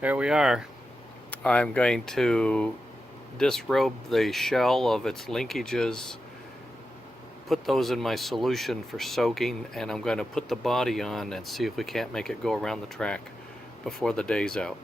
There we are. I'm going to disrobe the shell of its linkages, put those in my solution for soaking, and I'm going to put the body on and see if we can't make it go around the track before the day's out.